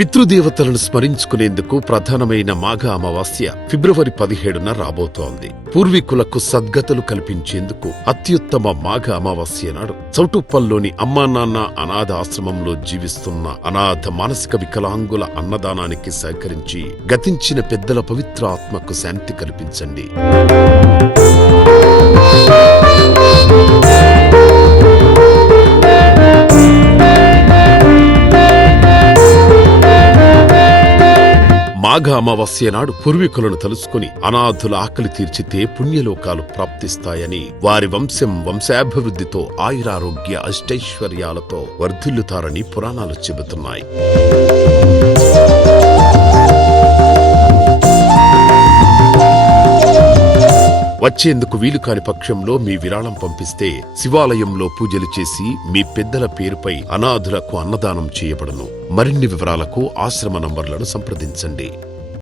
పితృదేవతలను స్మరించుకునేందుకు ప్రధానమైన మాఘ అమావాస్య ఫిబ్రవరి 17న రాబోతోంది. పూర్వీకులకు సద్గతులు కల్పించేందుకు అత్యుత్తమ మాఘ అమావాస్య నాడు చౌటుప్పల్లోని అమ్మానాన్న అనాథ ఆశ్రమంలో జీవిస్తున్న అనాథ మానసిక వికలాంగుల అన్నదానానికి సహకరించి గతించిన పెద్దల పవిత్ర ఆత్మకు శాంతి కల్పించండి. మాఘ అమావాస్య నాడు పూర్వీకులను తలుసుకుని అనాథుల ఆకలి తీర్చితే పుణ్యలోకాలు ప్రాప్తిస్తాయని, వారి వంశం వంశాభివృద్ధితో ఆయురారోగ్య అష్టైశ్వర్యాలతో వర్ధిల్లుతారని పురాణాలు చెబుతున్నాయి. వచ్చేందుకు వీలుకాని పక్షంలో మీ విరాళం పంపిస్తే శివాలయంలో పూజలు చేసి మీ పెద్దల పేరుపై అనాథులకు అన్నదానం చేయబడును. మరిన్ని వివరాలకు ఆశ్రమ నంబర్లను సంప్రదించండి.